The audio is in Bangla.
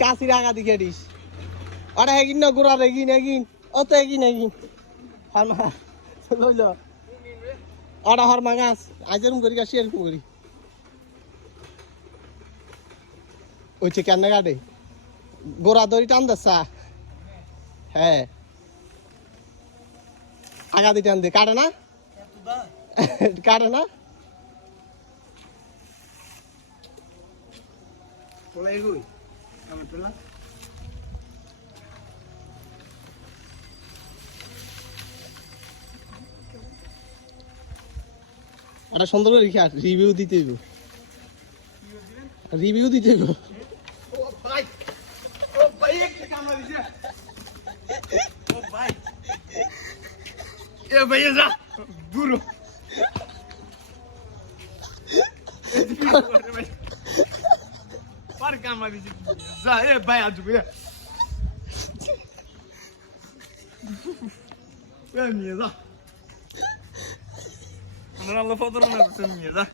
কাশির আগা দিকে দিস ওটা হেগিন না গোড়া রেগিন হেগিন ও তো হেগিন হেগিন হরমা লইল ওটা হরমা গাছ আজ এরকম করি গাছি এরকম করি ওইছে কেন কাটে গোড়া দড়ি টান দা হ্যাঁ আগা দিয়ে টান দে কাটে না কাটে না একটা সুন্দর করে লিখে রিভিউ দিতে হইব রিভিউ দিতে হইব duro. Para cama de za vai adu ya. Ya minha za. Ana Allah fotoğrafını sen minha za.